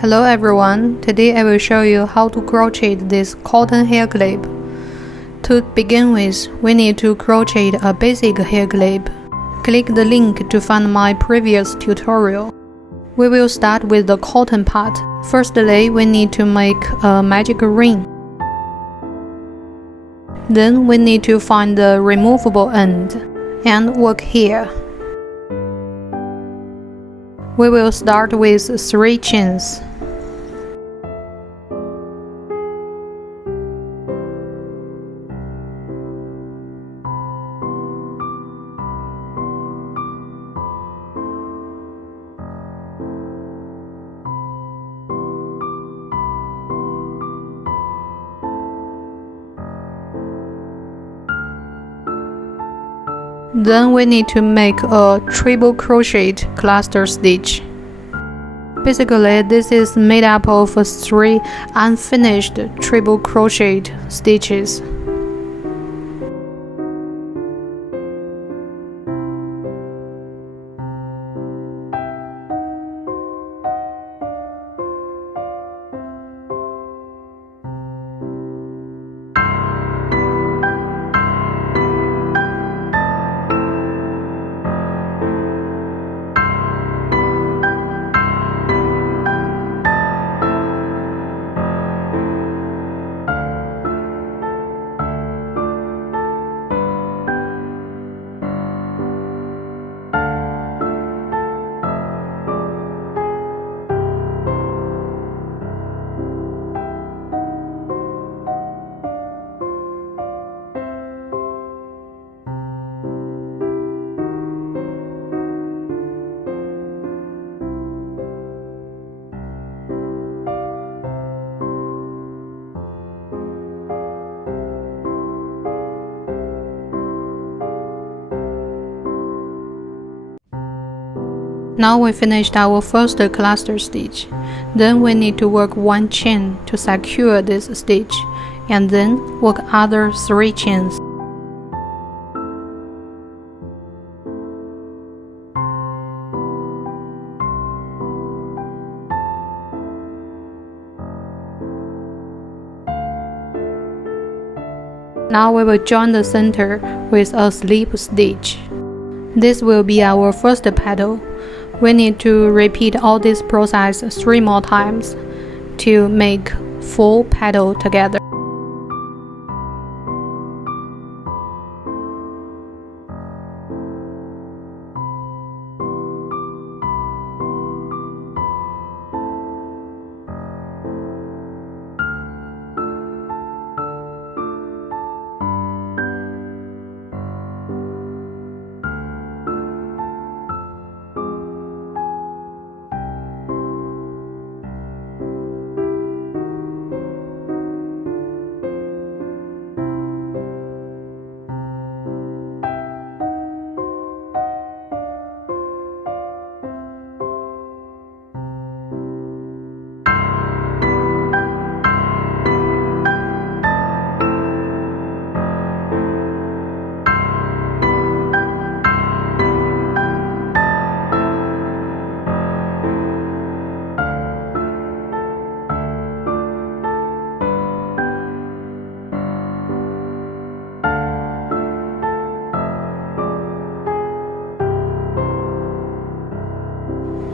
Hello everyone, today I will show you how to crochet this cotton hair clip. To begin with, we need to crochet a basic hair clip. Click the link to find my previous tutorial. We will start with the cotton part. Firstly, we need to make a magic ring. Then we need to find the removable end and work here. We will start with 3 chains. Then we need to make a triple crochet cluster stitch. Basically, this is made up of 3 unfinished triple crochet stitches. Now we finished our first cluster stitch. Then we need to work 1 chain to secure this stitch, and then work other 3 chains. Now we will join the center with a slip stitch. This will be our first petal. We need to repeat all this process 3 more times to make 4 petals together.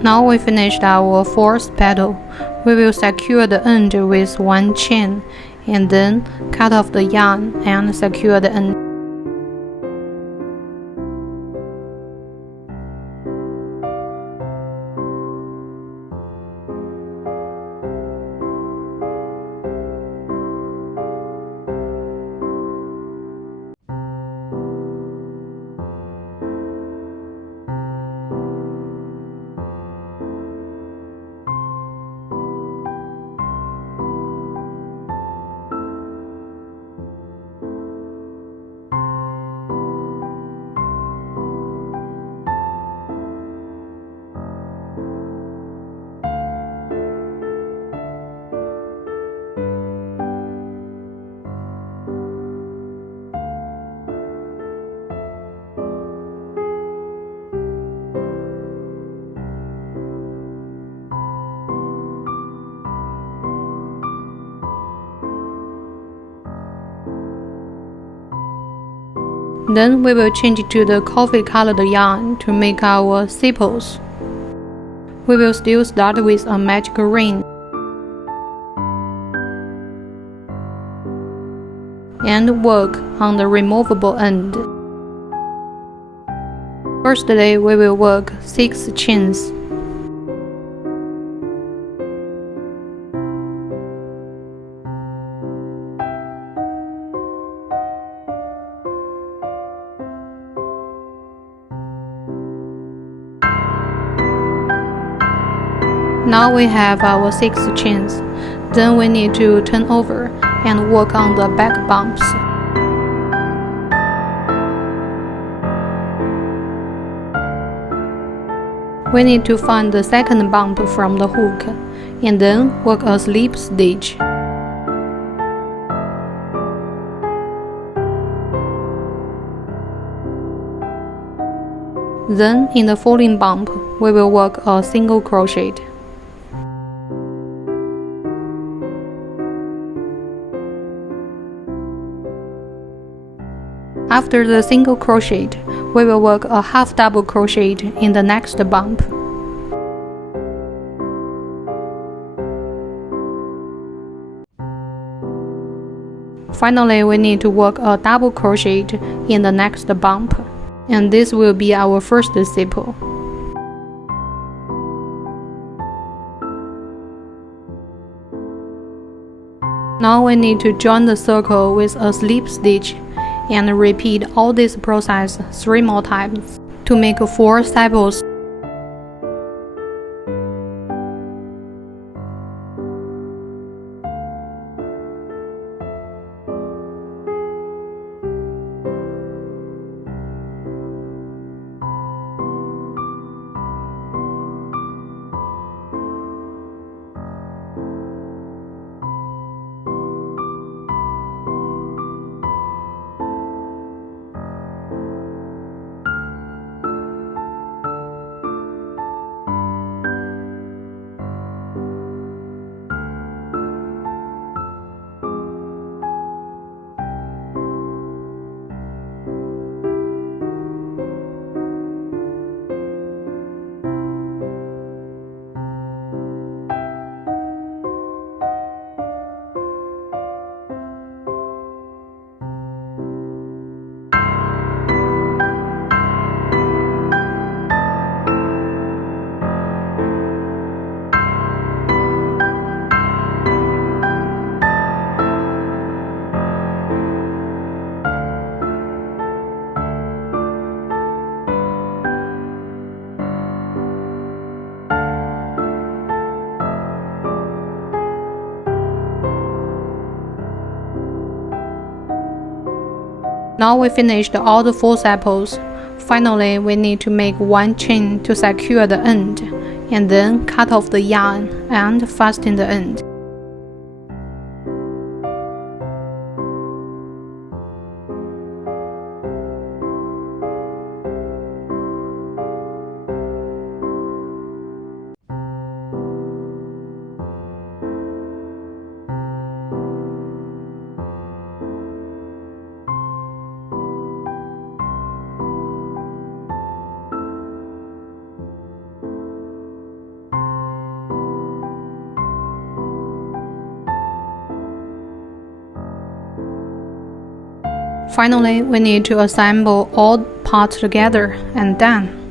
Now we finished our 4th petal. We will secure the end with 1 chain, and then cut off the yarn and secure the end. Then we will change to the coffee-colored yarn to make our sepals. We will still start with a magic ring and work on the removable end. Firstly, we will work 6 chains. Now we have our 6 chains. Then we need to turn over and work on the back bumps. We need to find the second bump from the hook and then work a slip stitch. Then in the following bump, we will work a single crochet. After the single crochet, we will work a half double crochet in the next bump. Finally, we need to work a double crochet in the next bump, and this will be our first sepal. Now we need to join the circle with a slip stitch and repeat all this process 3 more times to make 4 sepals. Now we finished all the 4 sepals. Finally, we need to make 1 chain to secure the end, and then cut off the yarn and fasten the end. Finally, we need to assemble all parts together and done.